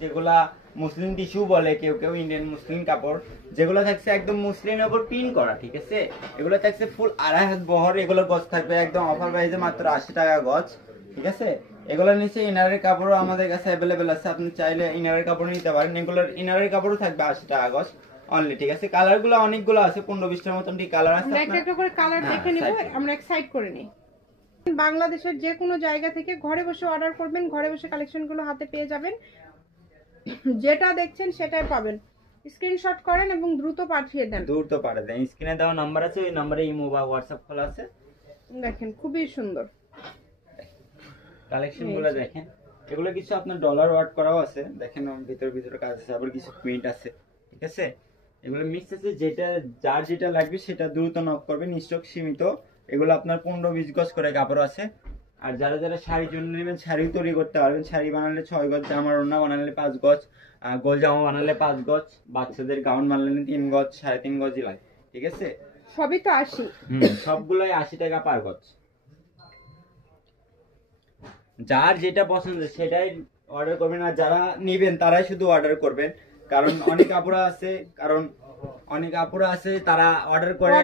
যেগুলা মুসলিম টিস্যু বলে কেউ কেউ, ইন্ডিয়ান মুসলিম কাপড়, যেগুলো থাকছে একদম মুসলিমের উপর প্রিন্ট করা, ঠিক আছে। এগুলো থাকছে ফুল 2.5 হাত বহর, এগুলো গজ থাকবে একদম অফার প্রাইসে মাত্র 80 টাকা গজ, ঠিক আছে। এগুলোর নিচে ইনারের কাপড়ও আমাদের কাছে অ্যাভেলেবেল আছে, আপনি চাইলে ইনারের কাপড় নিতে পারেন। এগুলোর ইনারের কাপড়ও থাকবে 80 টাকা গজ অনলি, ঠিক আছে। কালার গুলো অনেকগুলো আছে, 15-20টার মতন কালার আছে। আমরা একটা করে কালার দেখে নিব, আমরা এক সাইড করে নিই। বাংলাদেশের যে কোনো জায়গা থেকে ঘরে বসে অর্ডার করবেন, ঘরে বসে কালেকশনগুলো হাতে পেয়ে যাবেন, যেটা দেখছেন সেটাই পাবেন। স্ক্রিনশট করেন এবং দ্রুত পাঠিয়ে দেন। দ্রুত পাঠিয়ে দেন। স্ক্রিনে দেওয়া নাম্বার আছে, ওই নম্বরে ইমো বা হোয়াটসঅ্যাপ খোলা আছে। দেখেন খুবই সুন্দর কালেকশন গুলো দেখেন। এগুলো কিছু আপনার ডলার ওয়ার্ড করাও আছে, দেখেন ভিতরে কাজ আছে, আবার কিছু প্রিন্ট আছে, ঠিক আছে। এগুলো মিক্স আছে, যেটা যার যেটা লাগবে সেটা দ্রুত নক করবেন, স্টক সীমিত। এগুলো আপনার 15-20 গজ করে কাপড় আছে। আর যারা যারা শাড়ির জন্য নেবেন, শাড়ি তৈরি করতে পারবেন। শাড়ি বানালে 6 গজ, জামার ওড়না বানালে 5 গজ, গোল জামা বানালে 5 গজ, বাচ্চাদের গাউন বানালে 3 গজ, 3.5 গজই লাগে, ঠিক আছে। সবই তো 80। সবগুলোই 80 টাকা পার গজ। যার যেটা পছন্দ সেটাই অর্ডার করবেন, আর যারা নেবেন তারাই শুধু অর্ডার করবেন, কারণ অনেক আপুরা আছে তারা অর্ডার করে